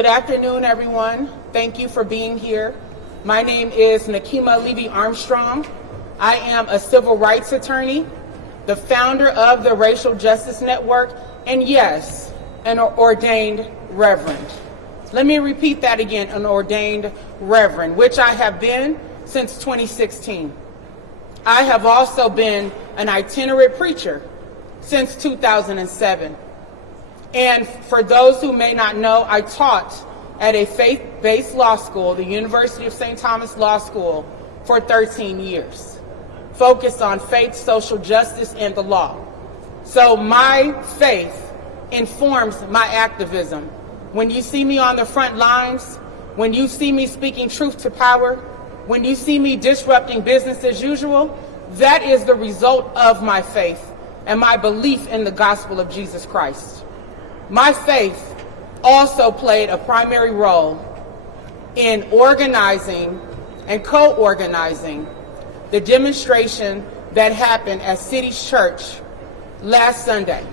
Good afternoon, everyone. Thank you for being here. My name is Nakima Levy-Armstrong. I am a civil rights attorney, the founder of the Racial Justice Network, and yes, an ordained reverend. Let me repeat that again, an ordained reverend, which I have been since 2016. I have also been an itinerant preacher since 2007. And for those who may not know, I taught at a faith-based law school, the University of St. Thomas Law School, for 13 years, focused on faith, social justice, and the law. So my faith informs my activism. When you see me on the front lines, when you see me speaking truth to power, when you see me disrupting business as usual, that is the result of my faith and my belief in the gospel of Jesus Christ. My faith also played a primary role in organizing and co-organizing the demonstration that happened at City's Church last Sunday,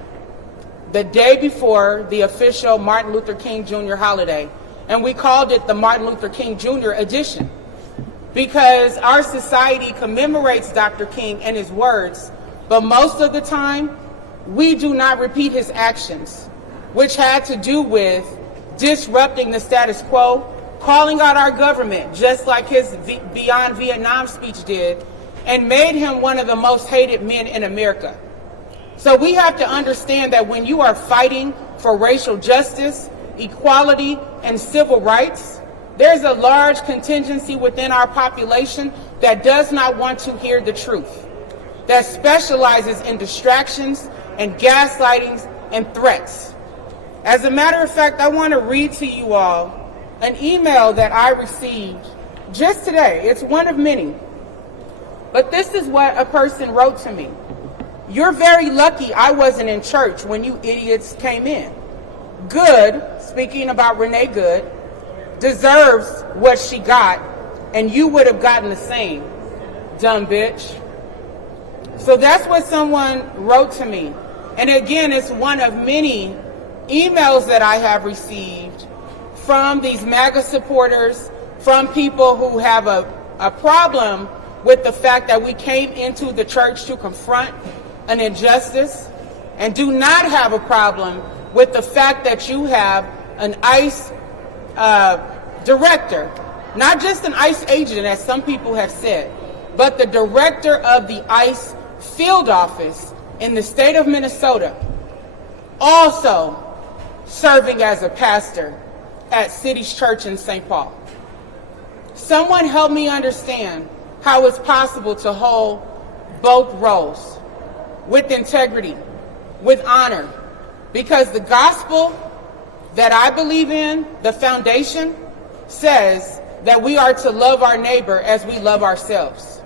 the day before the official Martin Luther King Jr. holiday. And we called it the Martin Luther King Jr. edition because our society commemorates Dr. King and his words, but most of the time, we do not repeat his actions, which had to do with disrupting the status quo, calling out our government, just like his Beyond Vietnam speech did, and made him one of the most hated men in America. So we have to understand that when you are fighting for racial justice, equality, and civil rights, there's a large contingency within our population that does not want to hear the truth, that specializes in distractions and gaslightings and threats. As a matter of fact, I want to read to you all an email that I received just today. It's one of many. But this is what a person wrote to me. "You're very lucky I wasn't in church when you idiots came in. Good," speaking about Renee Good, "deserves what she got, and you would have gotten the same, dumb bitch." So that's what someone wrote to me. And again, it's one of many emails that I have received from these MAGA supporters, from people who have a problem with the fact that we came into the church to confront an injustice, and do not have a problem with the fact that you have an ICE director, not just an ICE agent, as some people have said, but the director of the ICE field office in the state of Minnesota, also serving as a pastor at City's Church in St. Paul. Someone help me understand how it's possible to hold both roles with integrity, with honor, because the gospel that I believe in, the foundation, says that we are to love our neighbor as we love ourselves.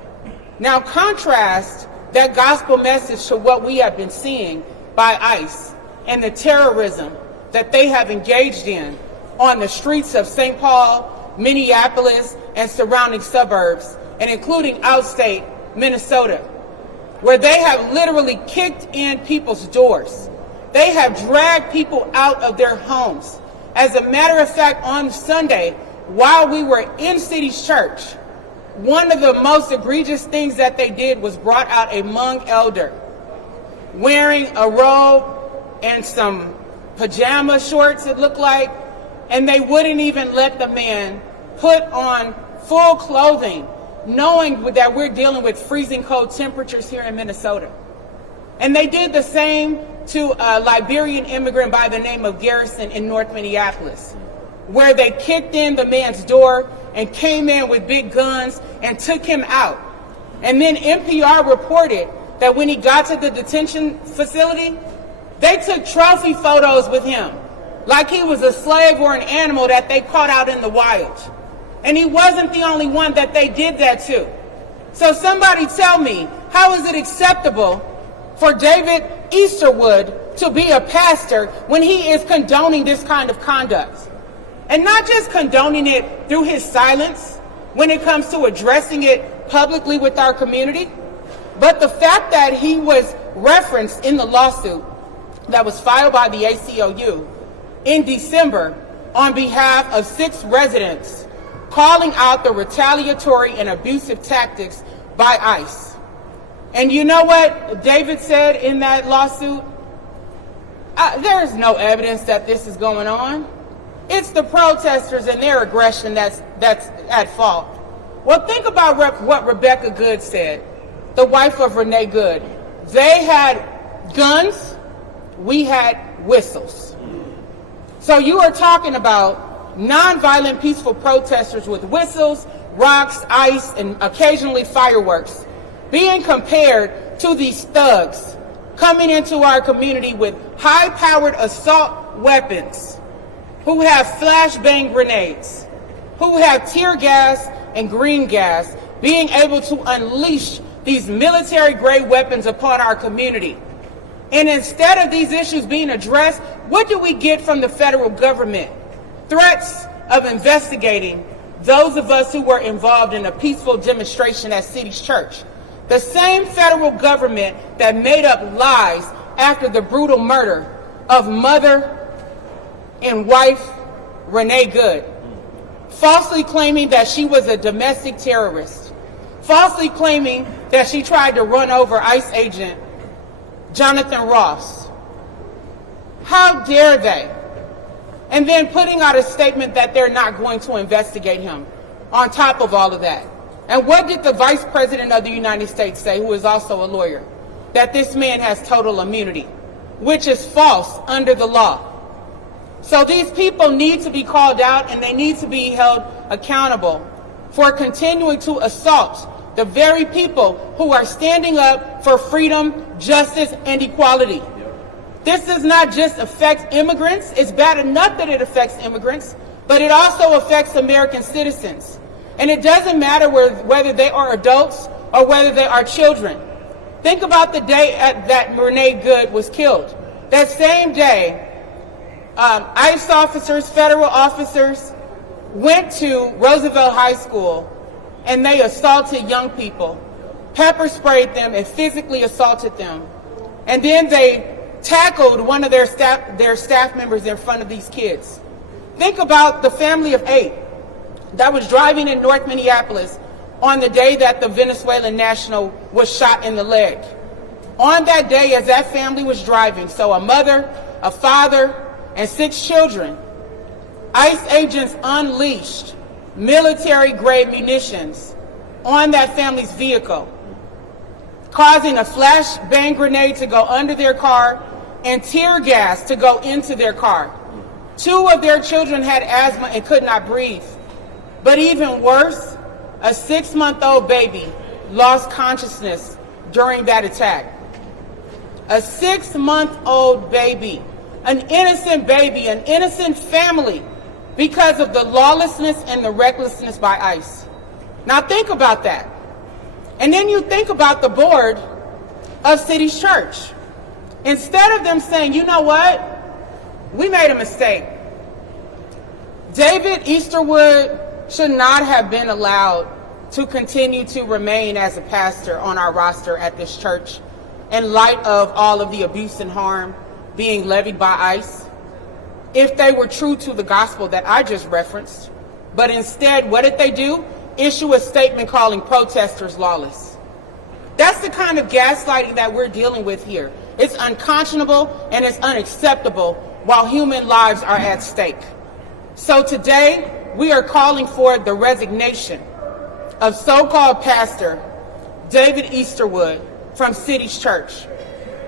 Now contrast that gospel message to what we have been seeing by ICE and the terrorism that they have engaged in on the streets of St. Paul, Minneapolis, and surrounding suburbs, and including outstate Minnesota, where they have literally kicked in people's doors. They have dragged people out of their homes. As a matter of fact, on Sunday, while we were in City's Church, one of the most egregious things that they did was brought out a Hmong elder wearing a robe and some pajama shorts, it looked like, and they wouldn't even let the man put on full clothing, knowing that we're dealing with freezing cold temperatures here in Minnesota. And they did the same to a Liberian immigrant by the name of Garrison in North Minneapolis, where they kicked in the man's door and came in with big guns and took him out. And then NPR reported that when he got to the detention facility, they took trophy photos with him, like he was a slave or an animal that they caught out in the wild. And he wasn't the only one that they did that to. So somebody tell me, how is it acceptable for David Easterwood to be a pastor when he is condoning this kind of conduct? And not just condoning it through his silence when it comes to addressing it publicly with our community, but the fact that he was referenced in the lawsuit that was filed by the ACLU in December on behalf of 6 residents, calling out the retaliatory and abusive tactics by ICE. And you know what David said in that lawsuit? There is no evidence that this is going on. It's the protesters and their aggression that's at fault. Well, think about what Rebecca Good said, the wife of Renee Good. They had guns, we had whistles. So you are talking about nonviolent, peaceful protesters with whistles, rocks, ice, and occasionally fireworks being compared to these thugs coming into our community with high-powered assault weapons, who have flashbang grenades, who have tear gas and green gas, being able to unleash these military-grade weapons upon our community. And instead of these issues being addressed, what do we get from the federal government? Threats of investigating those of us who were involved in a peaceful demonstration at City's Church. The same federal government that made up lies after the brutal murder of mother and wife Renee Good, falsely claiming that she was a domestic terrorist, falsely claiming that she tried to run over ICE agent Jonathan Ross. How dare they? And then putting out a statement that they're not going to investigate him on top of all of that. And what did the Vice President of the United States say, who is also a lawyer? That this man has total immunity, which is false under the law. So these people need to be called out, and they need to be held accountable for continuing to assault the very people who are standing up for freedom, justice, and equality. This does not just affect immigrants. It's bad enough that it affects immigrants, but it also affects American citizens. And it doesn't matter whether they are adults or whether they are children. Think about the day that Renee Good was killed. That same day, ICE officers, federal officers, went to Roosevelt High School and they assaulted young people, pepper sprayed them and physically assaulted them. And then they tackled one of their staff members in front of these kids. Think about the family of 8 that was driving in North Minneapolis on the day that the Venezuelan national was shot in the leg. On that day, as that family was driving, so a mother, a father, and 6 children, ICE agents unleashed military-grade munitions on that family's vehicle, causing a flashbang grenade to go under their car and tear gas to go into their car. 2 of their children had asthma and could not breathe. But even worse, a 6-month-old baby lost consciousness during that attack. A 6-month-old baby, an innocent family, because of the lawlessness and the recklessness by ICE. Now think about that. And then you think about the board of City's Church. Instead of them saying, you know what, we made a mistake. David Easterwood should not have been allowed to continue to remain as a pastor on our roster at this church in light of all of the abuse and harm being levied by ICE, if they were true to the gospel that I just referenced. But instead, what did they do? Issue a statement calling protesters lawless. That's the kind of gaslighting that we're dealing with here. It's unconscionable and it's unacceptable while human lives are at stake. So today, we are calling for the resignation of so-called Pastor David Easterwood from City's Church.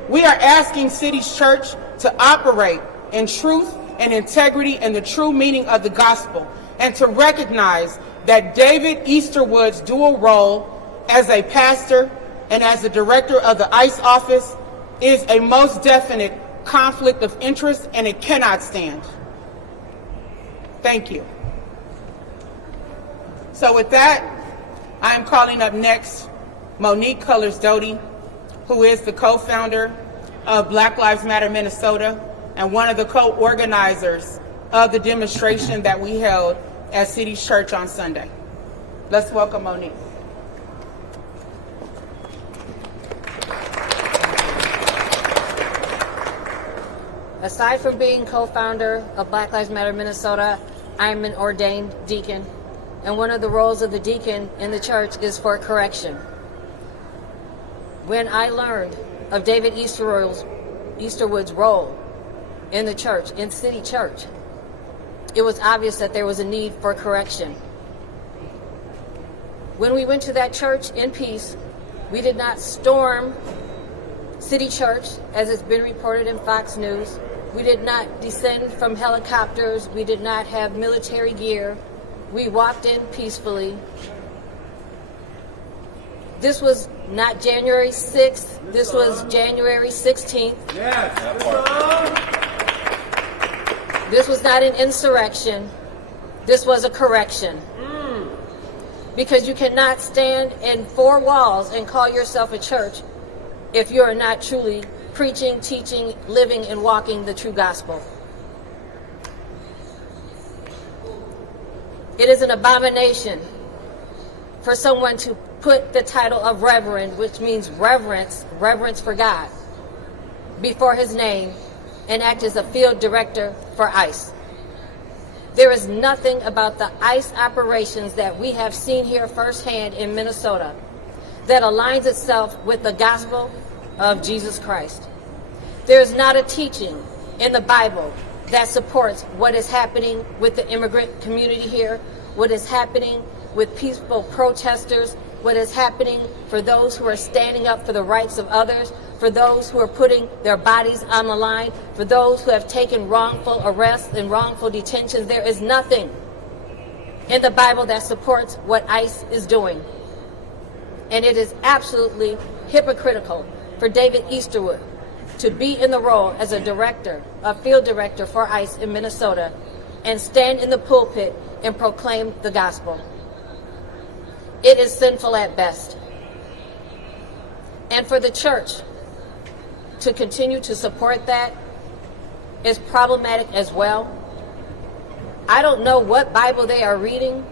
We are asking City's Church to operate in truth and integrity and the true meaning of the gospel, and to recognize that David Easterwood's dual role as a pastor and as the director of the ICE office is a most definite conflict of interest, and it cannot stand. Thank you. So with that, I am calling up next Monique Cullors-Doty, who is the co-founder of Black Lives Matter Minnesota and one of the co-organizers of the demonstration that we held at City's Church on Sunday. Let's welcome Monique. Aside from being co-founder of Black Lives Matter Minnesota, I'm an ordained deacon, and one of the roles of the deacon in the church is for correction. When I learned of David Easterwood's role in the church, in City Church, it was obvious that there was a need for correction. When we went to that church in peace, we did not storm City Church, as it's been reported in Fox News. We did not descend from helicopters. We did not have military gear. We walked in peacefully. This was not January 6th. This was January 16th. Yes. This was not an insurrection. This was a correction. Because you cannot stand in four walls and call yourself a church if you are not truly preaching, teaching, living, and walking the true gospel. It is an abomination for someone to put the title of reverend, which means reverence for God, before his name and act as a field director for ICE. There is nothing about the ICE operations that we have seen here firsthand in Minnesota that aligns itself with the gospel of Jesus Christ. There is not a teaching in the Bible that supports what is happening with the immigrant community here, what is happening with peaceful protesters, what is happening for those who are standing up for the rights of others, for those who are putting their bodies on the line, for those who have taken wrongful arrests and wrongful detentions. There is nothing in the Bible that supports what ICE is doing. And it is absolutely hypocritical for David Easterwood to be in the role as a director, a field director for ICE in Minnesota, and stand in the pulpit and proclaim the gospel. It is sinful at best. And for the church to continue to support that is problematic as well. I don't know what Bible they are reading.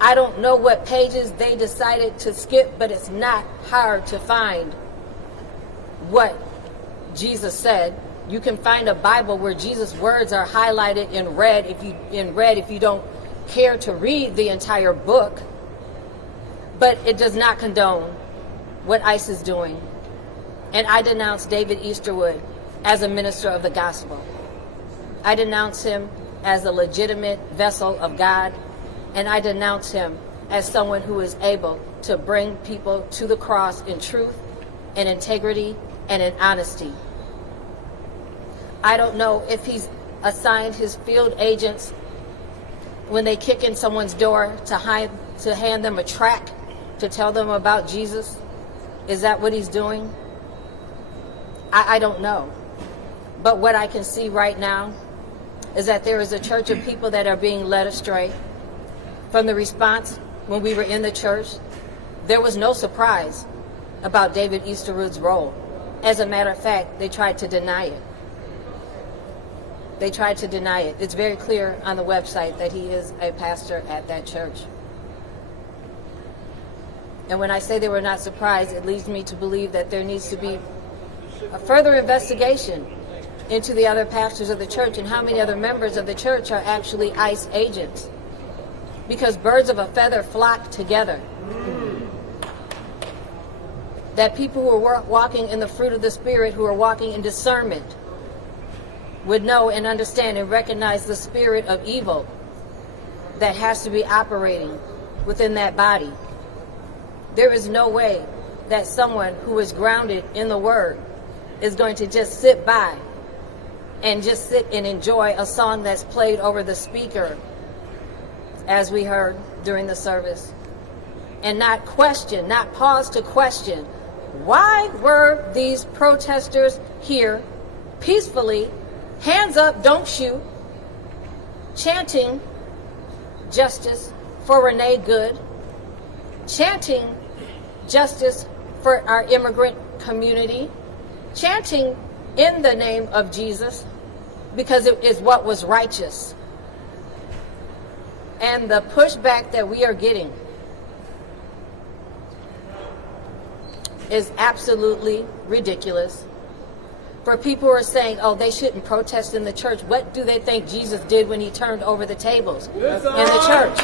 I don't know what pages they decided to skip, but it's not hard to find what Jesus said. You can find a Bible where Jesus' words are highlighted in red if you don't care to read the entire book. But it does not condone what ICE is doing. And I denounce David Easterwood as a minister of the gospel. I denounce him as a legitimate vessel of God, and I denounce him as someone who is able to bring people to the cross in truth and integrity and in honesty. I don't know if he's assigned his field agents when they kick in someone's door to hand them a tract to tell them about Jesus. Is that what he's doing? I don't know. But what I can see right now is that there is a church of people that are being led astray. From the response when we were in the church, there was no surprise about David Easterwood's role. As a matter of fact, they tried to deny it. They tried to deny it. It's very clear on the website that he is a pastor at that church. And when I say they were not surprised, it leads me to believe that there needs to be a further investigation into the other pastors of the church and how many other members of the church are actually ICE agents. Because birds of a feather flock together. That people who are walking in the fruit of the Spirit, who are walking in discernment, would know and understand and recognize the spirit of evil that has to be operating within that body. There is no way that someone who is grounded in the Word is going to just sit by and just sit and enjoy a song that's played over the speaker, as we heard during the service, and not question, not pause to question, why were these protesters here peacefully, hands up, don't shoot, chanting justice for Renee Good, chanting justice for our immigrant community, chanting in the name of Jesus because it is what was righteous. And the pushback that we are getting is absolutely ridiculous. For people who are saying, oh, they shouldn't protest in the church, what do they think Jesus did when he turned over the tables in the church?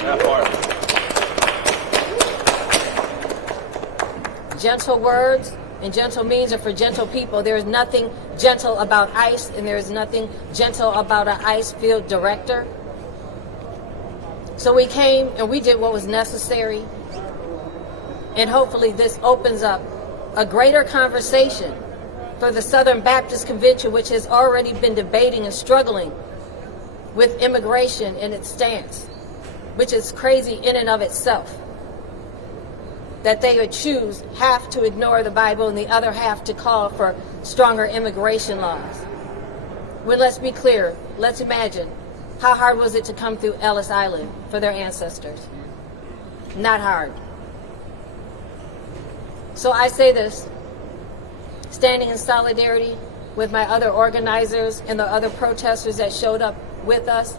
Gentle words and gentle means are for gentle people. There is nothing gentle about ICE, and there is nothing gentle about an ICE field director. So we came and we did what was necessary, and hopefully this opens up a greater conversation for the Southern Baptist Convention, which has already been debating and struggling with immigration and its stance, which is crazy in and of itself, that they would choose half to ignore the Bible and the other half to call for stronger immigration laws. Well, let's be clear. Let's imagine, how hard was it to come through Ellis Island for their ancestors? Not hard. So I say this, standing in solidarity with my other organizers and the other protesters that showed up with us.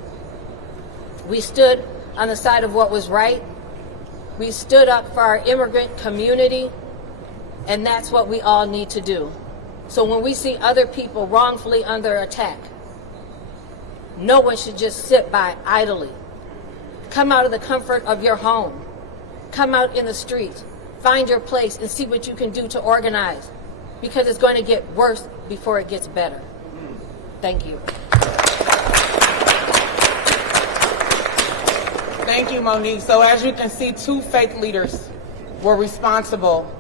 We stood on the side of what was right. We stood up for our immigrant community, and that's what we all need to do. So when we see other people wrongfully under attack, no one should just sit by idly. Come out of the comfort of your home. Come out in the streets. Find your place and see what you can do to organize, because it's going to get worse before it gets better. Thank you. Thank you, Monique. So as you can see, 2 faith leaders were responsible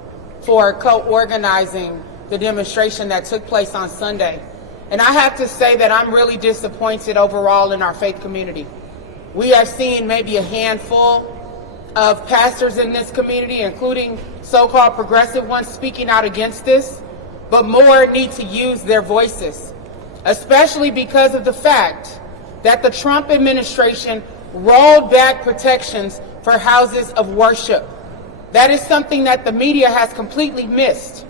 for co-organizing the demonstration that took place on Sunday. And I have to say that I'm really disappointed overall in our faith community. We have seen maybe a handful of pastors in this community, including so-called progressive ones, speaking out against this, but more need to use their voices, especially because of the fact that the Trump administration rolled back protections for houses of worship. That is something that the media has completely missed.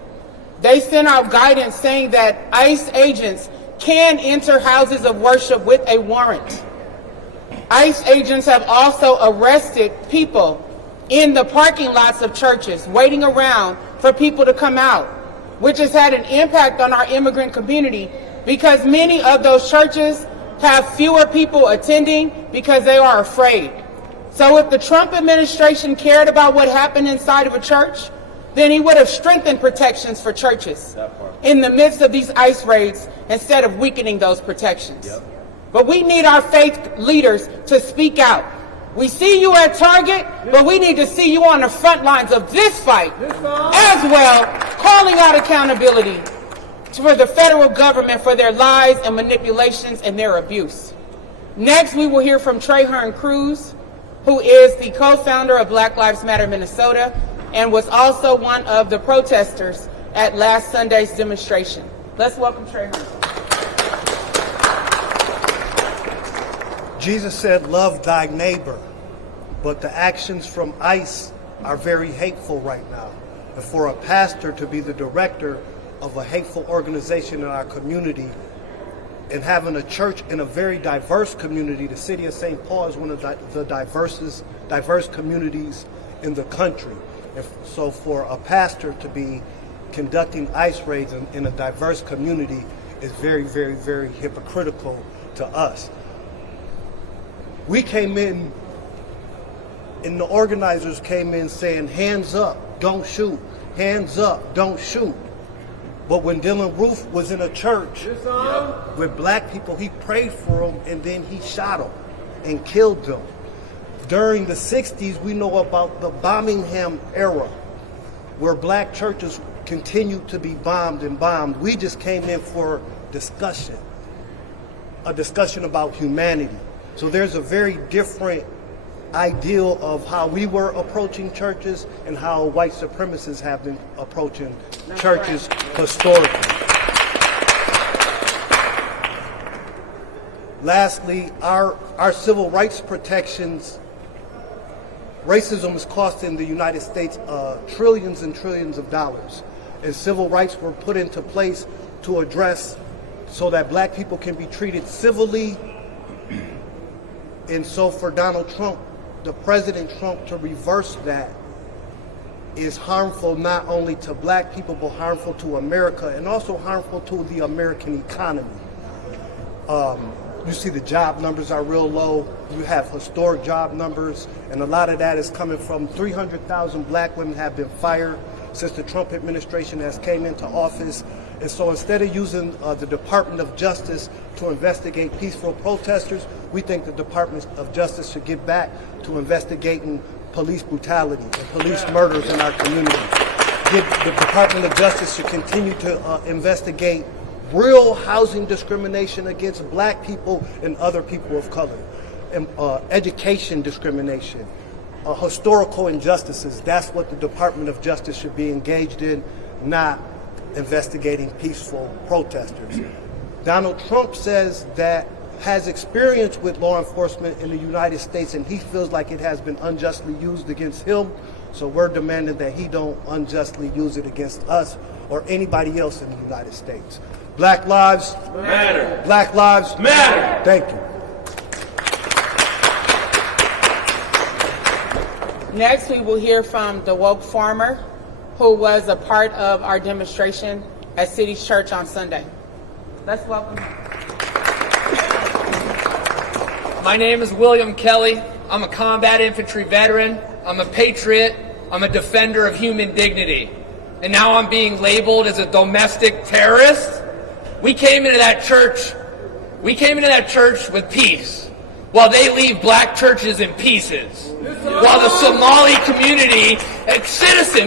They sent out guidance saying that ICE agents can enter houses of worship with a warrant. ICE agents have also arrested people in the parking lots of churches, waiting around for people to come out, which has had an impact on our immigrant community because many of those churches have fewer people attending because they are afraid. So if the Trump administration cared about what happened inside of a church, then he would have strengthened protections for churches in the midst of these ICE raids instead of weakening those protections. But we need our faith leaders to speak out. We see you at Target, but we need to see you on the front lines of this fight as well, calling out accountability for the federal government for their lies and manipulations and their abuse. Next, we will hear from Trahern Cruz, who is the co-founder of Black Lives Matter Minnesota and was also one of the protesters at last Sunday's demonstration. Let's welcome Trahern. Jesus said, love thy neighbor, but the actions from ICE are very hateful right now. And for a pastor to be the director of a hateful organization in our community and having a church in a very diverse community, the city of St. Paul is one of the diverse communities in the country. And so for a pastor to be conducting ICE raids in a diverse community is very, very, very hypocritical to us. We came in, and the organizers came in saying, hands up, don't shoot. Hands up, don't shoot. But when Dylan Roof was in a church with black people, he prayed for them and then he shot them and killed them. During the 60s, we know about the Birmingham era, where black churches continued to be bombed and bombed. We just came in for discussion, a discussion about humanity. So there's a very different ideal of how we were approaching churches and how white supremacists have been approaching churches historically. Lastly, our civil rights protections, racism is costing the United States trillions and trillions of dollars. And civil rights were put into place to address so that black people can be treated civilly. And so for Donald Trump, the President Trump, to reverse that is harmful not only to black people, but harmful to America and also harmful to the American economy. You see the job numbers are real low. You have historic job numbers, and a lot of that is coming from 300,000 black women have been fired since the Trump administration has came into office. And so instead of using the Department of Justice to investigate peaceful protesters, we think the Department of Justice should get back to investigating police brutality and police murders in our community. The Department of Justice should continue to investigate real housing discrimination against black people and other people of color, education discrimination, historical injustices. That's what the Department of Justice should be engaged in, not investigating peaceful protesters. Donald Trump says that has experience with law enforcement in the United States, and he feels like it has been unjustly used against him. So we're demanding that he don't unjustly use it against us or anybody else in the United States. Black lives matter. Black lives matter. Thank you. Next, we will hear from the woke farmer who was a part of our demonstration at City's Church on Sunday. Let's welcome him. My name is William Kelly. I'm a combat infantry veteran. I'm a patriot. I'm a defender of human dignity. And now I'm being labeled as a domestic terrorist. We came into that church with peace, while they leave black churches in pieces. While the Somali community and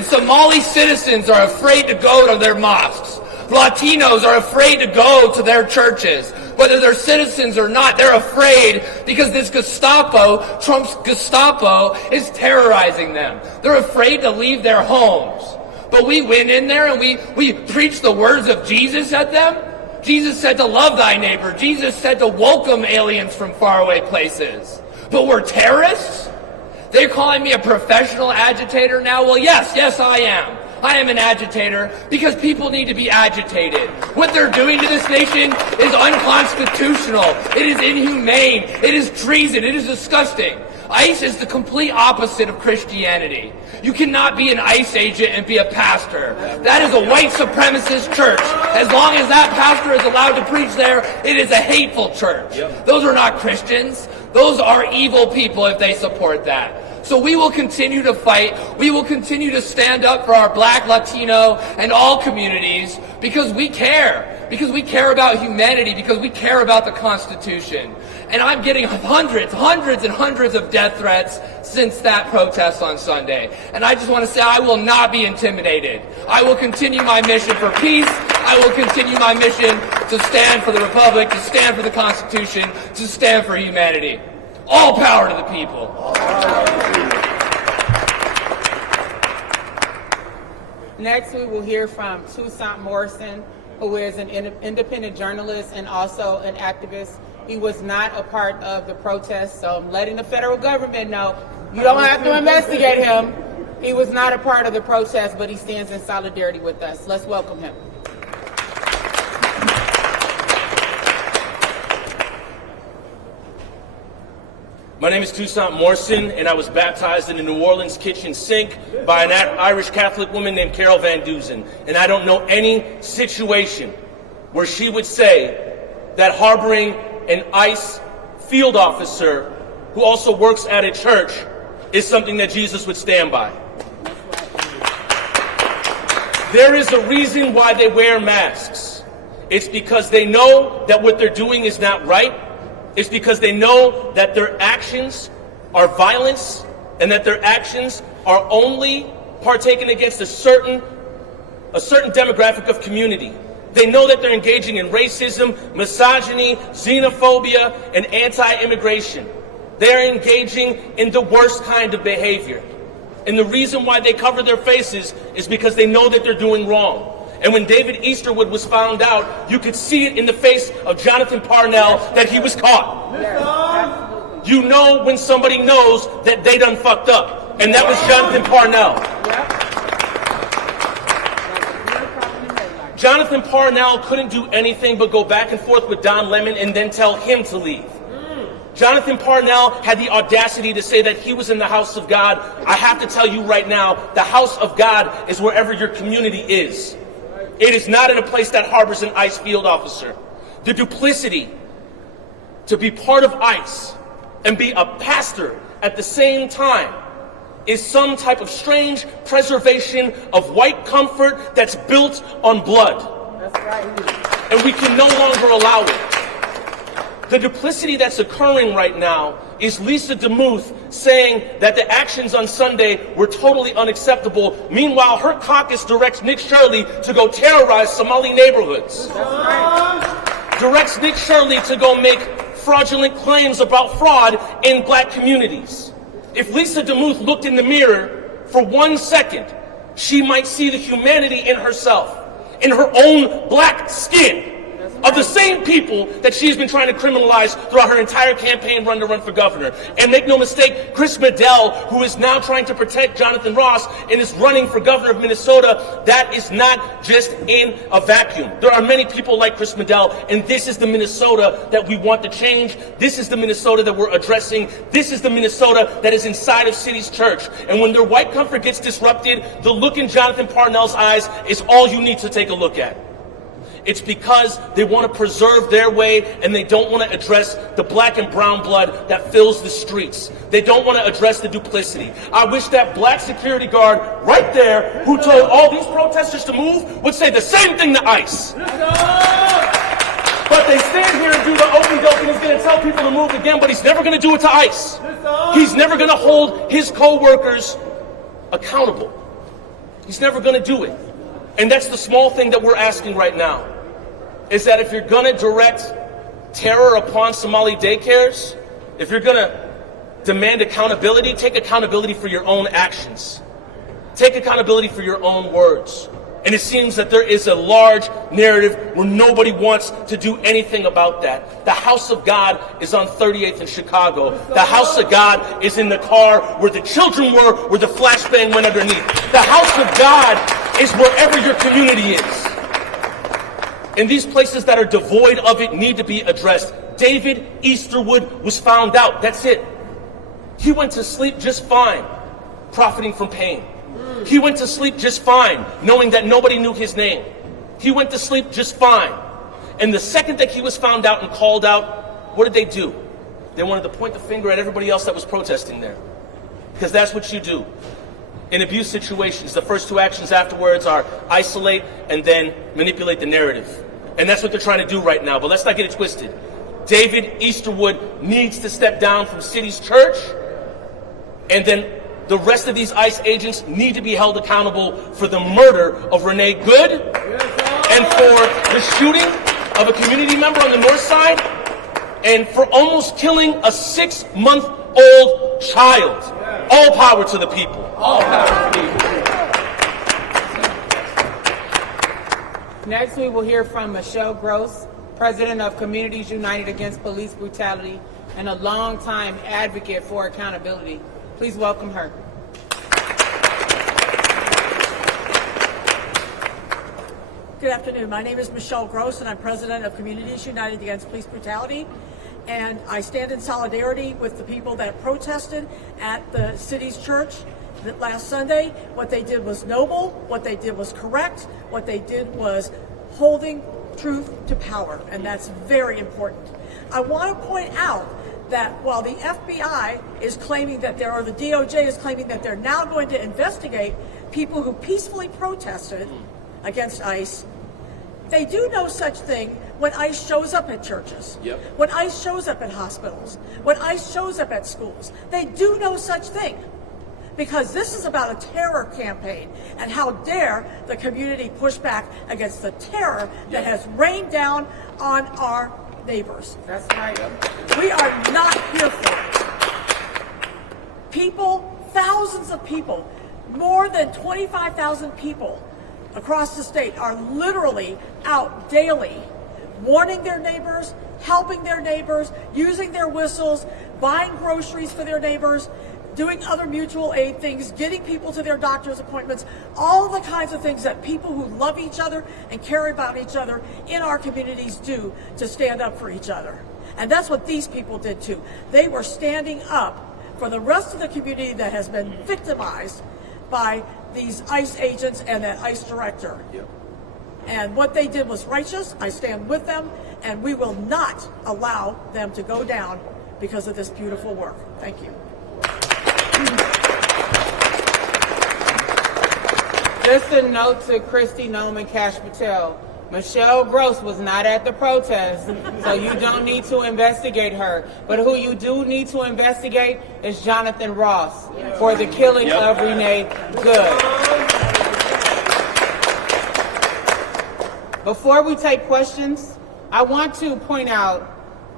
Somali citizens are afraid to go to their mosques. Latinos are afraid to go to their churches. Whether they're citizens or not, they're afraid because this Gestapo, Trump's Gestapo, is terrorizing them. They're afraid to leave their homes. But we went in there and we preached the words of Jesus at them. Jesus said to love thy neighbor. Jesus said to welcome aliens from faraway places. But we're terrorists? They're calling me a professional agitator now? Well, yes, I am. I am an agitator because people need to be agitated. What they're doing to this nation is unconstitutional. It is inhumane. It is treason. It is disgusting. ICE is the complete opposite of Christianity. You cannot be an ICE agent and be a pastor. That is a white supremacist church. As long as that pastor is allowed to preach there, it is a hateful church. Those are not Christians. Those are evil people if they support that. So we will continue to fight. We will continue to stand up for our black, Latino, and all communities because we care. Because we care about humanity. Because we care about the Constitution. And I'm getting hundreds of death threats since that protest on Sunday. And I just want to say I will not be intimidated. I will continue my mission for peace. I will continue my mission to stand for the Republic, to stand for the Constitution, to stand for humanity. All power to the people. Next, we will hear from Toussaint Morrison, who is an independent journalist and also an activist. He was not a part of the protest, so I'm letting the federal government know you don't have to investigate him. He was not a part of the protest, but he stands in solidarity with us. Let's welcome him. My name is Toussaint Morrison, and I was baptized in a New Orleans kitchen sink by an Irish Catholic woman named Carol Van Dusen. And I don't know any situation where she would say that harboring an ICE field officer who also works at a church is something that Jesus would stand by. There is a reason why they wear masks. It's because they know that what they're doing is not right. It's because they know that their actions are violence and that their actions are only partaken against a certain demographic of community. They know that they're engaging in racism, misogyny, xenophobia, and anti-immigration. They're engaging in the worst kind of behavior. And the reason why they cover their faces is because they know that they're doing wrong. And when David Easterwood was found out, you could see it in the face of Jonathan Parnell that he was caught. You know when somebody knows that they done fucked up. And that was Jonathan Parnell. Jonathan Parnell couldn't do anything but go back and forth with Don Lemon and then tell him to leave. Jonathan Parnell had the audacity to say that he was in the house of God. I have to tell you right now, the house of God is wherever your community is. It is not in a place that harbors an ICE field officer. The duplicity to be part of ICE and be a pastor at the same time is some type of strange preservation of white comfort that's built on blood. That's right. And we can no longer allow it. The duplicity that's occurring right now is Lisa DeMuth saying that the actions on Sunday were totally unacceptable. Meanwhile, her caucus directs Nick Shirley to go terrorize Somali neighborhoods. That's right. Directs Nick Shirley to go make fraudulent claims about fraud in black communities. If Lisa DeMuth looked in the mirror for 1 second, she might see the humanity in herself, in her own black skin, of the same people that she's been trying to criminalize throughout her entire campaign run to run for governor. And make no mistake, Chris Medell, who is now trying to protect Jonathan Ross and is running for governor of Minnesota, that is not just in a vacuum. There are many people like Chris Medell, and this is the Minnesota that we want to change. This is the Minnesota that we're addressing. This is the Minnesota that is inside of City's Church. And when their white comfort gets disrupted, the look in Jonathan Parnell's eyes is all you need to take a look at. It's because they want to preserve their way and they don't want to address the black and brown blood that fills the streets. They don't want to address the duplicity. I wish that black security guard right there who told all these protesters to move would say the same thing to ICE. But they stand here and do the okey doke and he's going to tell people to move again, but he's never going to do it to ICE. He's never going to hold his co-workers accountable. He's never going to do it. And that's the small thing that we're asking right now. Is that if you're going to direct terror upon Somali daycares, if you're going to demand accountability, take accountability for your own actions. Take accountability for your own words. And it seems that there is a large narrative where nobody wants to do anything about that. The house of God is on 38th in Chicago. The house of God is in the car where the children were, where the flashbang went underneath. The house of God is wherever your community is. And these places that are devoid of it need to be addressed. David Easterwood was found out. That's it. He went to sleep just fine, profiting from pain. He went to sleep just fine, knowing that nobody knew his name. He went to sleep just fine. And the second that he was found out and called out, what did they do? They wanted to point the finger at everybody else that was protesting there. Because that's what you do. In abuse situations, the first two actions afterwards are isolate and then manipulate the narrative. And that's what they're trying to do right now. But let's not get it twisted. David Easterwood needs to step down from City's Church. And then the rest of these ICE agents need to be held accountable for the murder of Renee Good and for the shooting of a community member on the north side and for almost killing a 6-month-old child. All power to the people. All power to the people. Next, we will hear from Michelle Gross, President of Communities United Against Police Brutality and a longtime advocate for accountability. Please welcome her. Good afternoon. My name is Michelle Gross, and I'm President of Communities United Against Police Brutality. And I stand in solidarity with the people that protested at the City's Church last Sunday. What they did was noble. What they did was correct. What they did was holding truth to power, and that's very important. I want to point out that while the FBI is claiming that the DOJ is claiming that they're now going to investigate people who peacefully protested against ICE, they do no such thing when ICE shows up at churches, when ICE shows up at hospitals, when ICE shows up at schools. They do no such thing, because this is about a terror campaign, and how dare the community push back against the terror that has rained down on our neighbors. That's right. We are not here for it. People, thousands of people, more than 25,000 people across the state are literally out daily warning their neighbors, helping their neighbors, using their whistles, buying groceries for their neighbors, doing other mutual aid things, getting people to their doctor's appointments, all the kinds of things that people who love each other and care about each other in our communities do to stand up for each other. And that's what these people did too. They were standing up for the rest of the community that has been victimized by these ICE agents and that ICE director. Yep. And what they did was righteous. I stand with them, and we will not allow them to go down because of this beautiful work. Thank you. Just a note to Christy Nome and Cash Patel. Michelle Gross was not at the protest, so you don't need to investigate her. But who you do need to investigate is Jonathan Ross for the killing of Renee Good. Before we take questions, I want to point out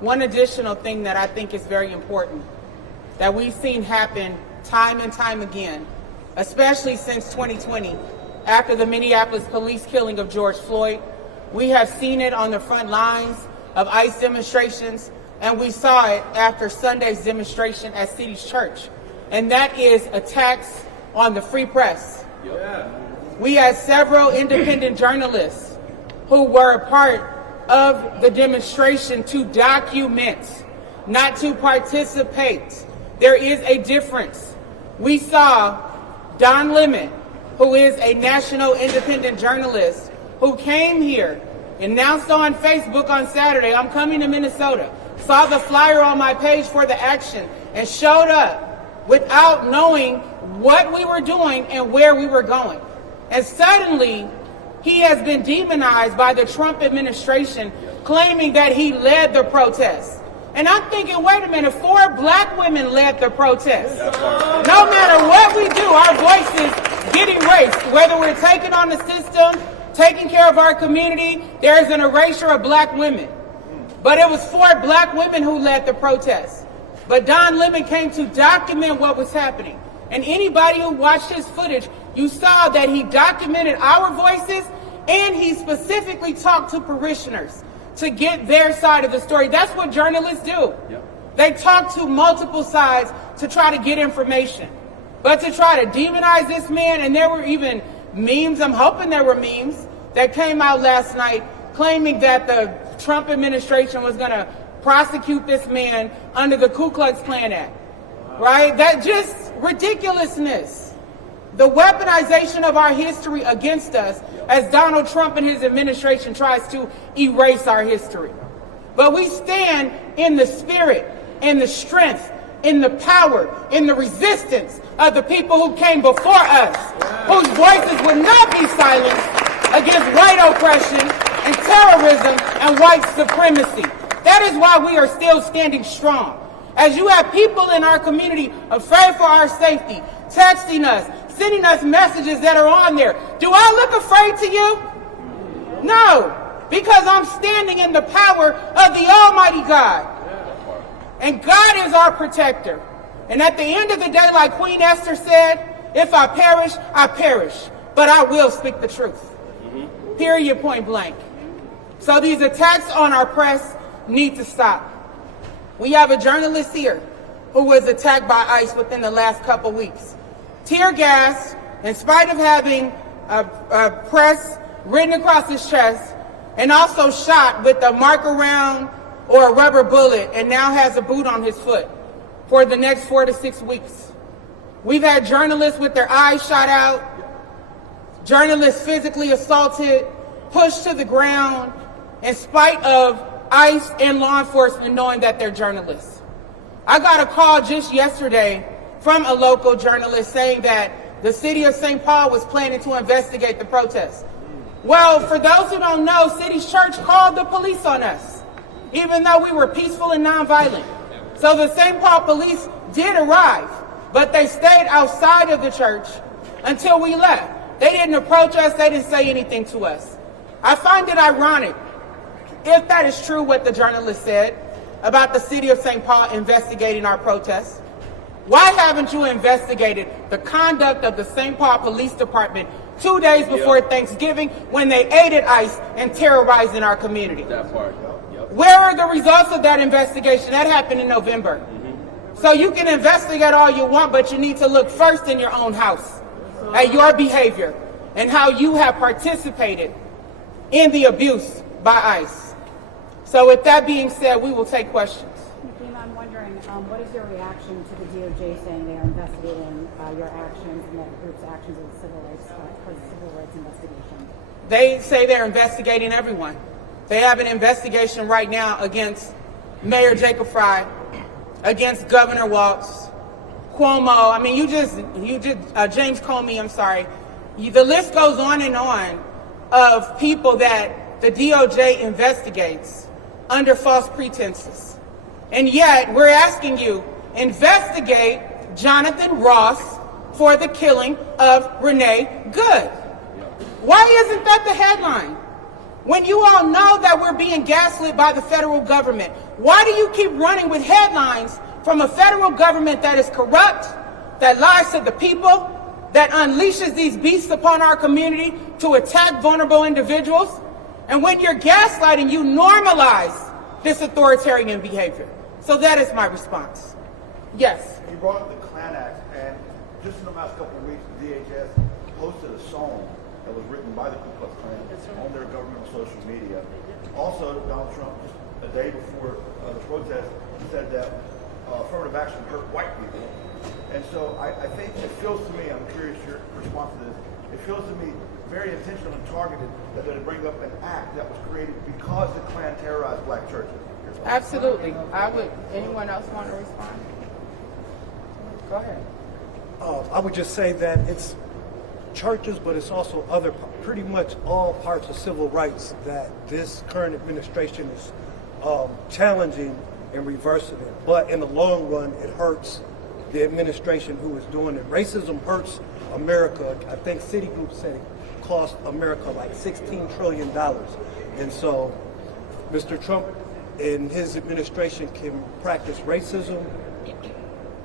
one additional thing that I think is very important that we've seen happen time and time again, especially since 2020, after the Minneapolis police killing of George Floyd. We have seen it on the front lines of ICE demonstrations, and we saw it after Sunday's demonstration at City's Church, and that is attacks on the free press. Yeah. We had several independent journalists who were a part of the demonstration to document, not to participate. There is a difference. We saw Don Lemon, who is a national independent journalist, who came here, announced on Facebook on Saturday, I'm coming to Minnesota, saw the flyer on my page for the action, and showed up without knowing what we were doing and where we were going. And suddenly, he has been demonized by the Trump administration, claiming that he led the protest. And I'm thinking, wait a minute, 4 black women led the protest. No matter what we do, our voices get erased, whether we're taking on the system, taking care of our community, there is an erasure of black women. But it was 4 black women who led the protest. But Don Lemon came to document what was happening. And anybody who watched his footage, you saw that he documented our voices, and he specifically talked to parishioners to get their side of the story. That's what journalists do. Yep. They talk to multiple sides to try to get information. But to try to demonize this man, and there were even memes, I'm hoping there were memes, that came out last night claiming that the Trump administration was going to prosecute this man under the Ku Klux Klan Act. Right? That just ridiculousness. The weaponization of our history against us as Donald Trump and his administration tries to erase our history. But we stand in the spirit, in the strength, in the power, in the resistance of the people who came before us, whose voices would not be silenced against white oppression and terrorism and white supremacy. That is why we are still standing strong. As you have people in our community afraid for our safety, texting us, sending us messages that are on there. Do I look afraid to you? No, because I'm standing in the power of the Almighty God. And God is our protector. And at the end of the day, like Queen Esther said, if I perish, I perish. But I will speak the truth. Period, point blank. So these attacks on our press need to stop. We have a journalist here who was attacked by ICE within the last couple weeks. Tear gas, in spite of having a press written across his chest, and also shot with a marker round or a rubber bullet, and now has a boot on his foot for the next 4 to 6 weeks. We've had journalists with their eyes shot out, journalists physically assaulted, pushed to the ground, in spite of ICE and law enforcement knowing that they're journalists. I got a call just yesterday from a local journalist saying that the city of St. Paul was planning to investigate the protest. Well, for those who don't know, City's Church called the police on us, even though we were peaceful and nonviolent. So the St. Paul police did arrive, but they stayed outside of the church until we left. They didn't approach us, they didn't say anything to us. I find it ironic, if that is true what the journalist said about the city of St. Paul investigating our protests. Why haven't you investigated the conduct of the St. Paul Police Department 2 days before Thanksgiving when they aided ICE and terrorizing our community? That part. Yep. Where are the results of that investigation? That happened in November. So you can investigate all you want, but you need to look first in your own house at your behavior and how you have participated in the abuse by ICE. So with that being said, we will take questions. Nakima, I'm wondering, what is your reaction to the DOJ saying they are investigating your actions and that group's actions as a civil rights investigation? They say they're investigating everyone. They have an investigation right now against Mayor Jacob Fry, against Governor Walz, Cuomo. I mean, James Comey, I'm sorry. The list goes on and on of people that the DOJ investigates under false pretenses. And yet, we're asking you, investigate Jonathan Ross for the killing of Renee Good. Why isn't that the headline? When you all know that we're being gaslit by the federal government, why do you keep running with headlines from a federal government that is corrupt, that lies to the people, that unleashes these beasts upon our community to attack vulnerable individuals? And when you're gaslighting, you normalize this authoritarian behavior. So that is my response. Yes. You brought up the Klan Act, and just in the last couple of weeks, the DHS posted a song that was written by the Ku Klux Klan on their government social media. Also, Donald Trump, just a day before the protest, said that affirmative action hurt white people. And so I think it feels to me, I'm curious your response to this, it feels to me very intentional and targeted that they bring up an act that was created because the Klan terrorized black churches. Absolutely. Anyone else want to respond? Go ahead. I would just say that it's churches, but it's also pretty much all parts of civil rights that this current administration is challenging and reversing it. But in the long run, it hurts the administration who is doing it. Racism hurts America. I think Citigroup said it cost America like $16 trillion. And so Mr. Trump and his administration can practice racism,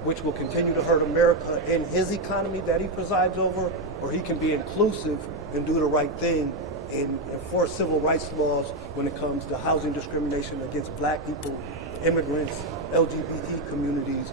which will continue to hurt America and his economy that he presides over, or he can be inclusive and do the right thing and enforce civil rights laws when it comes to housing discrimination against black people, immigrants, LGBT communities,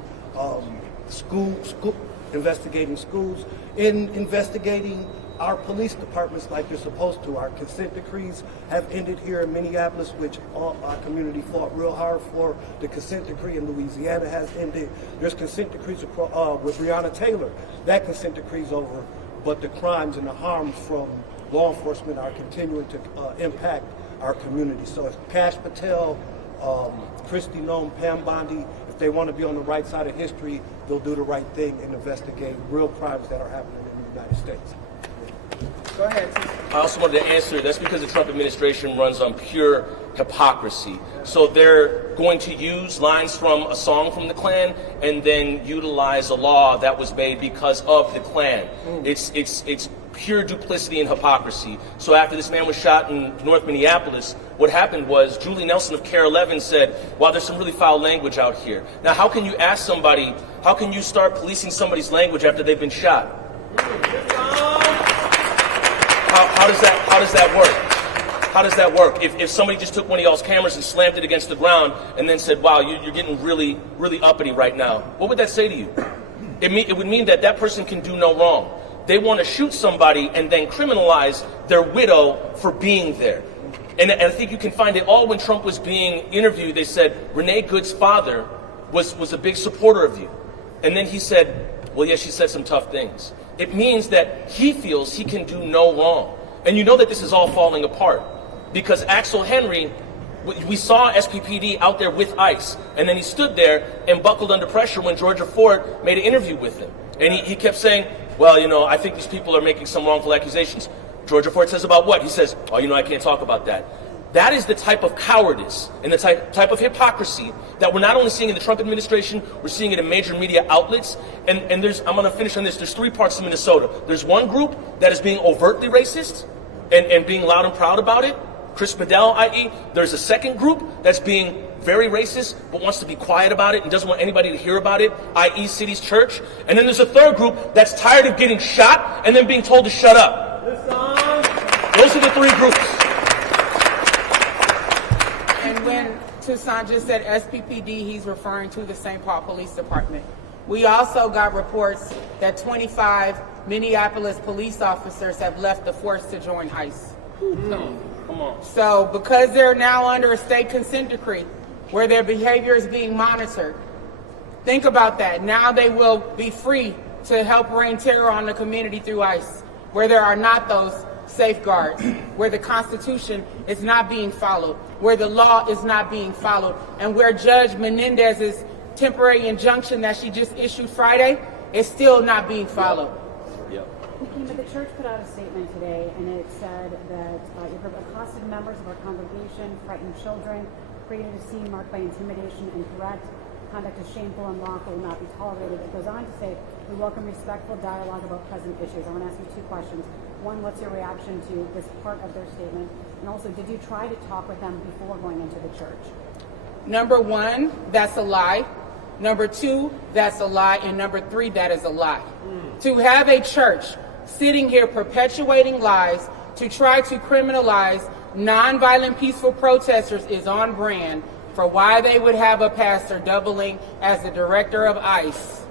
investigating schools, and investigating our police departments like you're supposed to. Our consent decrees have ended here in Minneapolis, which our community fought real hard for. The consent decree in Louisiana has ended. There's consent decrees with Breonna Taylor. That consent decree's over, but the crimes and the harms from law enforcement are continuing to impact our community. So if Kash Patel, Kristi Noem, Pam Bondi, if they want to be on the right side of history, they'll do the right thing and investigate real crimes that are happening in the United States. Go ahead. I also wanted to answer, that's because the Trump administration runs on pure hypocrisy. So they're going to use lines from a song from the Klan and then utilize a law that was made because of the Klan. It's pure duplicity and hypocrisy. So after this man was shot in North Minneapolis, what happened was Julie Nelson of Care 11 said, wow, there's some really foul language out here. Now, how can you ask somebody, how can you start policing somebody's language after they've been shot? How does that work? How does that work? If somebody just took one of y'all's cameras and slammed it against the ground and then said, wow, you're getting really, really uppity right now, what would that say to you? It would mean that that person can do no wrong. They want to shoot somebody and then criminalize their widow for being there. And I think you can find it all when Trump was being interviewed. They said Renee Good's father was a big supporter of you. And then he said, well, yes, she said some tough things. It means that he feels he can do no wrong. And you know that this is all falling apart because Axel Henry, we saw SPPD out there with ICE, and then he stood there and buckled under pressure when Georgia Ford made an interview with him. And he kept saying, well, you know, I think these people are making some wrongful accusations. Georgia Ford says about what? He says, oh, you know, I can't talk about that. That is the type of cowardice and the type of hypocrisy that we're not only seeing in the Trump administration, we're seeing it in major media outlets. And I'm going to finish on this. There's three parts to Minnesota. There's one group that is being overtly racist and being loud and proud about it. Chris Bedell, i.e. There's a second group that's being very racist but wants to be quiet about it and doesn't want anybody to hear about it, i.e. City's Church. And then there's a third group that's tired of getting shot and then being told to shut up. Those are the three groups. And when Toussaint just said SPPD, he's referring to the St. Paul Police Department. We also got reports that 25 Minneapolis police officers have left the force to join ICE. So Come on. So because they're now under a state consent decree where their behavior is being monitored, think about that. Now they will be free to help rain terror on the community through ICE, where there are not those safeguards, where the Constitution is not being followed, where the law is not being followed, and where Judge Menendez's temporary injunction that she just issued Friday is still not being followed. But the church put out a statement today, and it said that you have accosted members of our congregation, frightened children, created a scene marked by intimidation and threat. Conduct is shameful and unlawful, will not be tolerated. It goes on to say, we welcome respectful dialogue about present issues. I want to ask you two questions. One, what's your reaction to this part of their statement? And also, did you try to talk with them before going into the church? Number one, that's a lie. Number two, that's a lie. And number three, that is a lie. To have a church sitting here perpetuating lies to try to criminalize nonviolent peaceful protesters is on brand for why they would have a pastor doubling as the director of ICE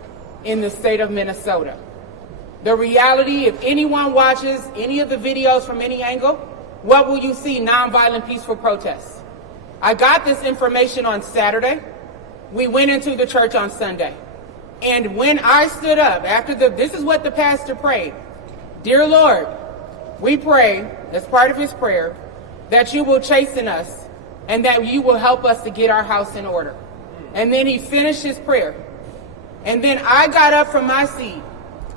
in the state of Minnesota. The reality, if anyone watches any of the videos from any angle, what will you see? Nonviolent peaceful protests. I got this information on Saturday. We went into the church on Sunday. And when I stood up after this is what the pastor prayed. Dear Lord, we pray as part of his prayer that you will chasten us and that you will help us to get our house in order. And then he finished his prayer. And then I got up from my seat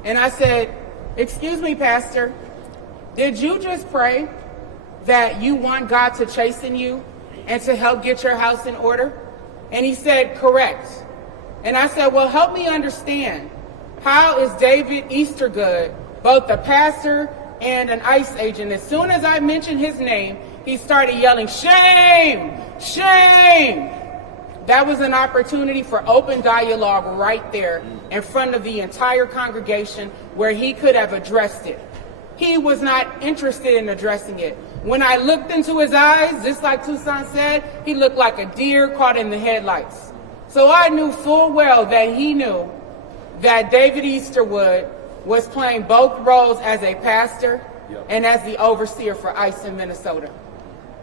and I said, excuse me, Pastor, did you just pray that you want God to chasten you and to help get your house in order? And he said, correct. And I said, well, help me understand. How is David Eastergood both the pastor and an ICE agent? As soon as I mentioned his name, he started yelling, shame, shame. That was an opportunity for open dialogue right there in front of the entire congregation where he could have addressed it. He was not interested in addressing it. When I looked into his eyes, just like Tucson said, he looked like a deer caught in the headlights. So I knew full well that he knew that David Easterwood was playing both roles as a pastor and as the overseer for ICE in Minnesota.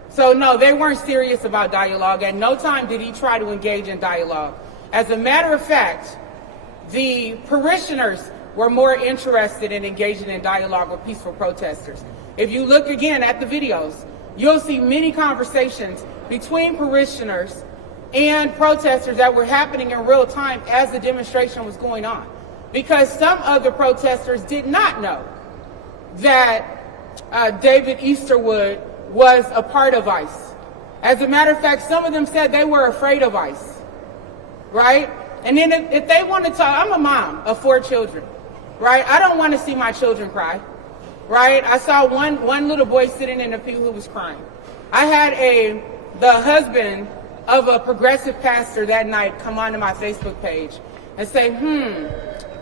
So no, they weren't serious about dialogue. At no time did he try to engage in dialogue. As a matter of fact, the parishioners were more interested in engaging in dialogue with peaceful protesters. If you look again at the videos, you'll see many conversations between parishioners and protesters that were happening in real time as the demonstration was going on. Because some of the protesters did not know that David Easterwood was a part of ICE. As a matter of fact, some of them said they were afraid of ICE, right? And then if they want to talk, I'm a mom of 4 children, right? I don't want to see my children cry, right? I saw one little boy sitting in the pew who was crying. I had the husband of a progressive pastor that night come onto my Facebook page and say,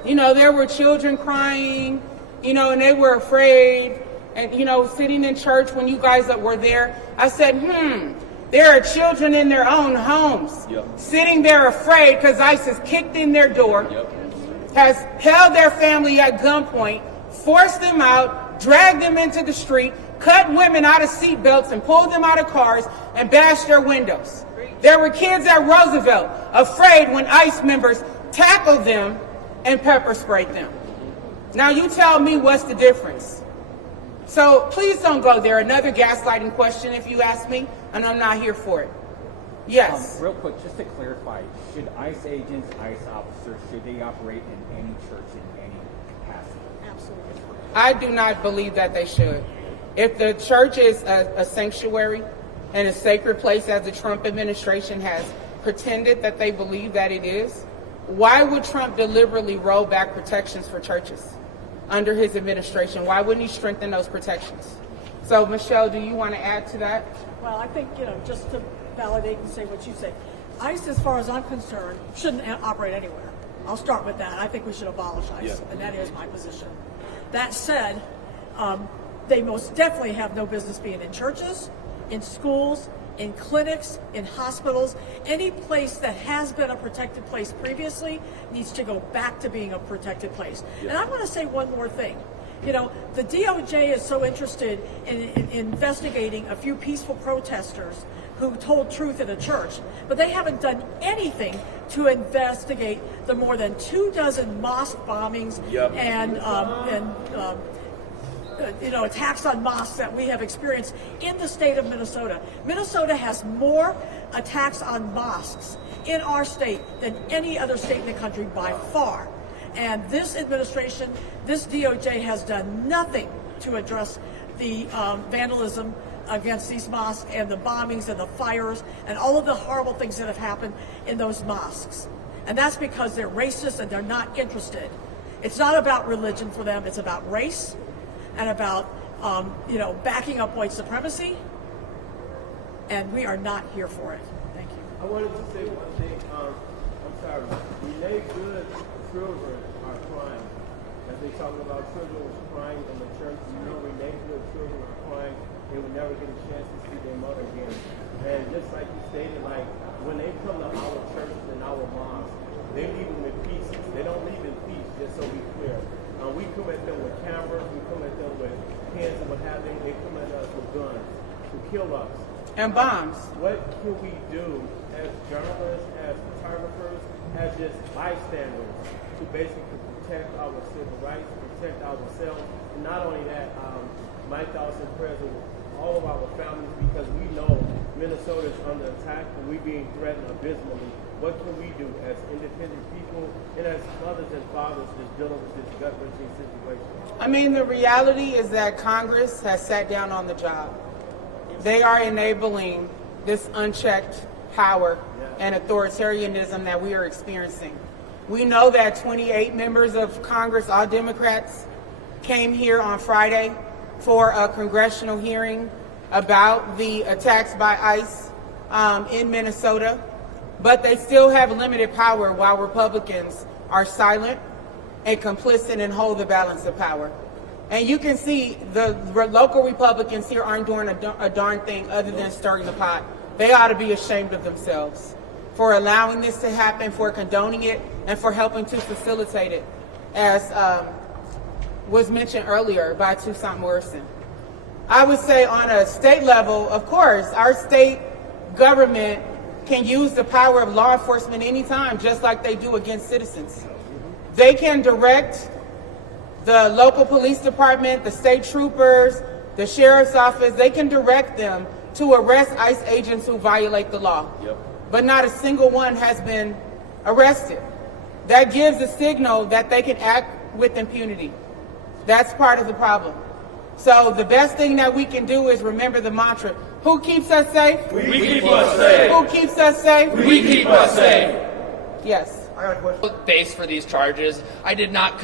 there were children crying, and they were afraid, and, sitting in church when you guys were there. I said, there are children in their own homes, sitting there afraid because ICE has kicked in their door, has held their family at gunpoint, forced them out, dragged them into the street, cut women out of seatbelts and pulled them out of cars and bashed their windows. There were kids at Roosevelt afraid when ICE members tackled them and pepper sprayed them. Now you tell me what's the difference. So please don't go there. Another gaslighting question if you ask me, and I'm not here for it. Yes. Real quick, just to clarify, should ICE agents, ICE officers, should they operate in any church in any capacity? Absolutely. I do not believe that they should. If the church is a sanctuary and a sacred place, as the Trump administration has pretended that they believe that it is, why would Trump deliberately roll back protections for churches under his administration? Why wouldn't he strengthen those protections? So, Michelle, do you want to add to that? Well, I think, just to validate and say what you say, ICE, as far as I'm concerned, shouldn't operate anywhere. I'll start with that. I think we should abolish ICE, and that is my position. That said, they most definitely have no business being in churches, in schools, in clinics, in hospitals. Any place that has been a protected place previously needs to go back to being a protected place. And I want to say one more thing. You know, the DOJ is so interested in investigating a few peaceful protesters who told truth in a church, but they haven't done anything to investigate the more than 24 mosque bombings and attacks on mosques that we have experienced in the state of Minnesota. Minnesota has more attacks on mosques in our state than any other state in the country by far. And this administration, this DOJ has done nothing to address the vandalism against these mosques and the bombings and the fires and all of the horrible things that have happened in those mosques. And that's because they're racist and they're not interested. It's not about religion for them, it's about race and about backing up white supremacy, and we are not here for it. Thank you. I wanted to say one thing. I'm sorry. Renee Good children are crying. As they talking about children was crying in the church, Renee Good children are crying. They would never get a chance to see their mother again. And just like you stated, like when they come to our churches and our mosques, they leave them in pieces. They don't leave in peace, just so we clear. We come at them with cameras, we come at them with pens and what have you. They come at us with guns to kill us. And bombs. What can we do as journalists, as photographers, as just bystanders to basically protect our civil rights, protect ourselves? And not only that, my thoughts and prayers are with all of our families, because we know Minnesota is under attack and we're being threatened abysmally. What can we do as independent people and as mothers and fathers just dealing with this gut-wrenching situation? I mean, the reality is that Congress has sat down on the job. They are enabling this unchecked power and authoritarianism that we are experiencing. We know that 28 members of Congress, all Democrats, came here on Friday for a congressional hearing about the attacks by ICE in Minnesota, but they still have limited power while Republicans are silent and complicit and hold the balance of power. And you can see the local Republicans here aren't doing a darn thing other than stirring the pot. They ought to be ashamed of themselves for allowing this to happen, for condoning it, and for helping to facilitate it, as was mentioned earlier by Toussaint Morrison. I would say on a state level, of course, our state government can use the power of law enforcement anytime, just like they do against citizens. They can direct the local police department, the state troopers, the sheriff's office, they can direct them to arrest ICE agents who violate the law. But not a single one has been arrested. That gives a signal that they can act with impunity. That's part of the problem. So the best thing that we can do is remember the mantra. Who keeps us safe? We keep us safe. Who keeps us safe? We keep us safe. Yes. I got a question. Base for these charges. I did not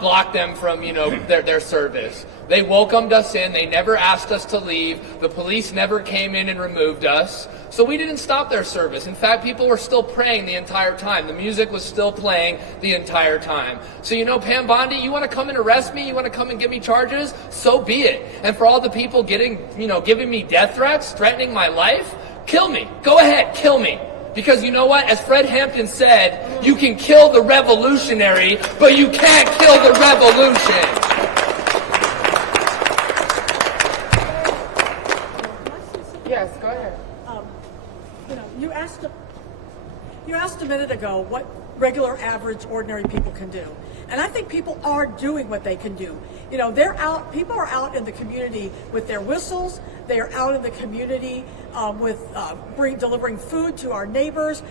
block them from, their service. They welcomed us in. They never asked us to leave. The police never came in and removed us. So we didn't stop their service. In fact, people were still praying the entire time. The music was still playing the entire time. So, Pam Bondi, you want to come and arrest me? You want to come and give me charges? So be it. And for all the people giving me death threats, threatening my life, kill me. Go ahead, kill me. Because you know what? As Fred Hampton said, you can kill the revolutionary, but you can't kill the revolution. Yes, go ahead. You asked a minute ago what regular, average, ordinary people can do. And I think people are doing what they can do. They're out, people are out in the community with their whistles. They are out in the community delivering food to our neighbors,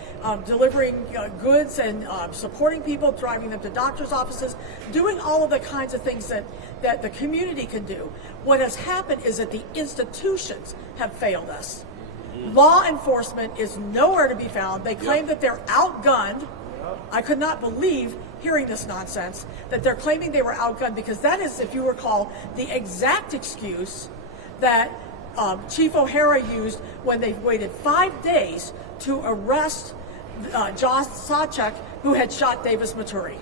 delivering goods and supporting people, driving them to doctor's offices, doing all of the kinds of things that the community can do. What has happened is that the institutions have failed us. Law enforcement is nowhere to be found. They claim that they're outgunned. I could not believe hearing this nonsense, that they're claiming they were outgunned, because that is, if you recall, the exact excuse that Chief O'Hara used when they waited 5 days to arrest Josh Sawchuk, who had shot Davis Maturi.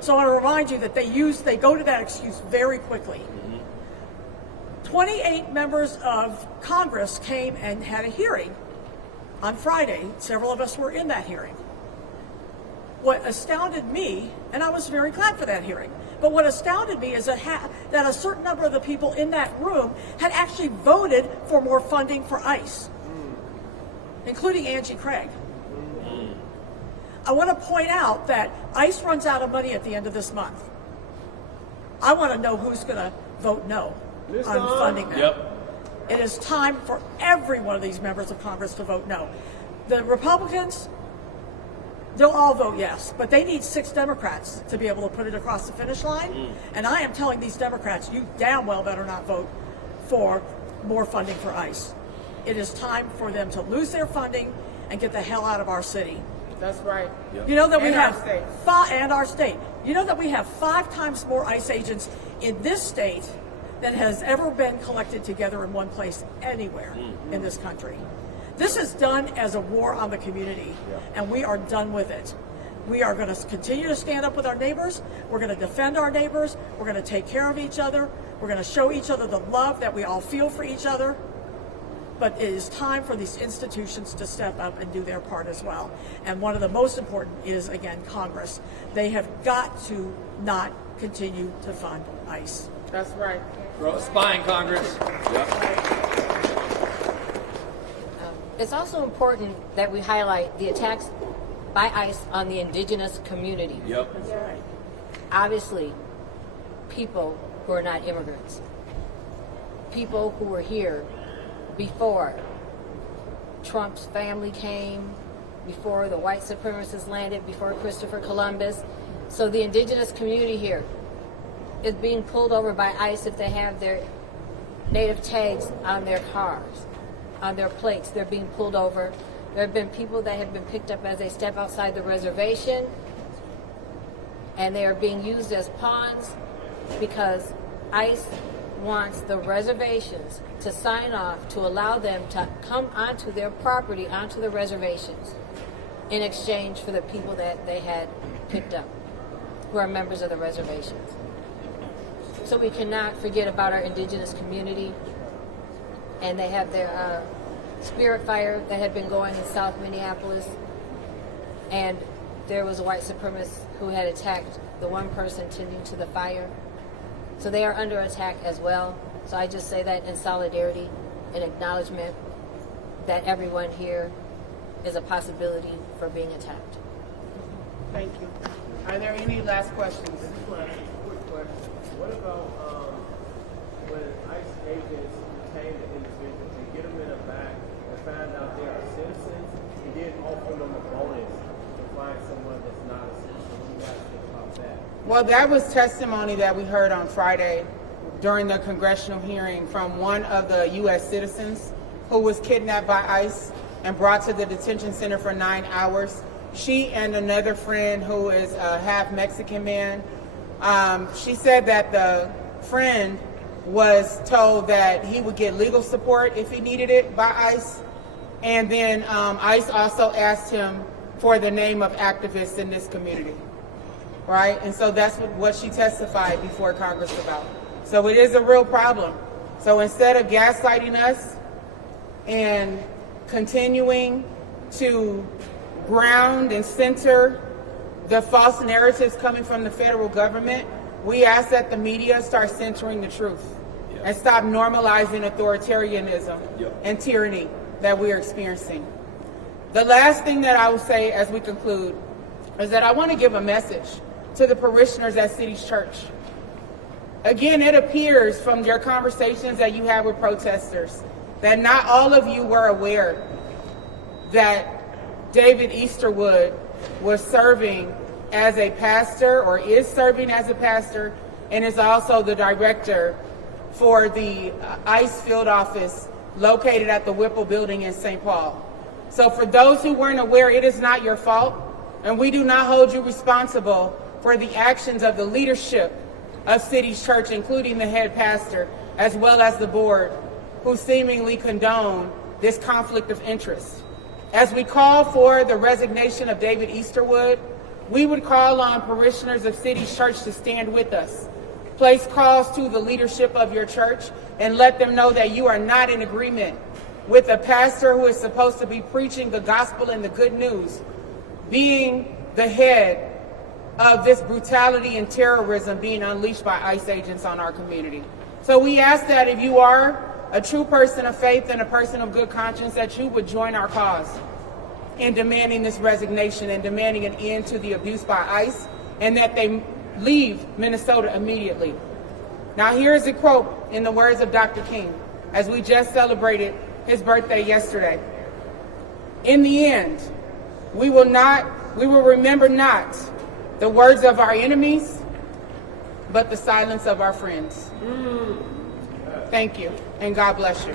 So I want to remind you that they go to that excuse very quickly. 28 members of Congress came and had a hearing on Friday. Several of us were in that hearing. What astounded me, and I was very glad for that hearing, but what astounded me is that a certain number of the people in that room had actually voted for more funding for ICE, including Angie Craig. I want to point out that ICE runs out of money at the end of this month. I want to know who's going to vote no on funding that. Yep. It is time for every one of these members of Congress to vote no. The Republicans, they'll all vote yes, but they need 6 Democrats to be able to put it across the finish line. And I am telling these Democrats, you damn well better not vote for more funding for ICE. It is time for them to lose their funding and get the hell out of our city. That's right. You know that we And have our state. and our state. You know that we have 5 times more ICE agents in this state than has ever been collected together in one place anywhere in this country. This is done as a war on the community, and we are done with it. We are going to continue to stand up with our neighbors. We're going to defend our neighbors. We're going to take care of each other. We're going to show each other the love that we all feel for each other. But it is time for these institutions to step up and do their part as well. And one of the most important is, again, Congress. They have got to not continue to fund ICE. That's right. Throw a spine, Congress. It's also important that we highlight the attacks by ICE on the indigenous community. Yep. Obviously, people who are not immigrants, people who were here before Trump's family came, before the white supremacists landed, before Christopher Columbus. So the indigenous community here is being pulled over by ICE if they have their native tags on their cars, on their plates. They're being pulled over. There have been people that have been picked up as they step outside the reservation, and they are being used as pawns because ICE wants the reservations to sign off to allow them to come onto their property, onto the reservations, in exchange for the people that they had picked up, who are members of the reservations. So we cannot forget about our indigenous community, and they have their spirit fire that had been going in South Minneapolis, and there was a white supremacist who had attacked the one person tending to the fire. So they are under attack as well. So I just say that in solidarity and acknowledgement that everyone here is a possibility for being attacked. Thank you. Are there any last questions? Quick question. What about when ICE agents detain the individual, they get them in the back and find out they are citizens, and then offer them a bonus to find someone that's not a citizen? What do you guys think about that? Well, that was testimony that we heard on Friday during the congressional hearing from one of the U.S. citizens who was kidnapped by ICE and brought to the detention center for 9 hours. She and another friend who is a half Mexican man, she said that the friend was told that he would get legal support if he needed it by ICE. And then ICE also asked him for the name of activists in this community. Right? And so that's what she testified before Congress about. So it is a real problem. So instead of gaslighting us and continuing to ground and center the false narratives coming from the federal government, we ask that the media start centering the truth and stop normalizing authoritarianism and tyranny that we are experiencing. The last thing that I will say as we conclude is that I want to give a message to the parishioners at City's Church. Again, it appears from your conversations that you had with protesters that not all of you were aware that David Easterwood was serving as a pastor, or is serving as a pastor, and is also the director for the ICE field office located at the Whipple building in St. Paul. So for those who weren't aware, it is not your fault, and we do not hold you responsible for the actions of the leadership of City's Church, including the head pastor, as well as the board, who seemingly condone this conflict of interest. As we call for the resignation of David Easterwood, we would call on parishioners of City's Church to stand with us. Place calls to the leadership of your church and let them know that you are not in agreement with a pastor who is supposed to be preaching the gospel and the good news being the head of this brutality and terrorism being unleashed by ICE agents on our community. So we ask that if you are a true person of faith and a person of good conscience, that you would join our cause in demanding this resignation and demanding an end to the abuse by ICE, and that they leave Minnesota immediately. Now here's a quote in the words of Dr. King, as we just celebrated his birthday yesterday. In the end, we will remember not the words of our enemies, but the silence of our friends. Thank you, and God bless you.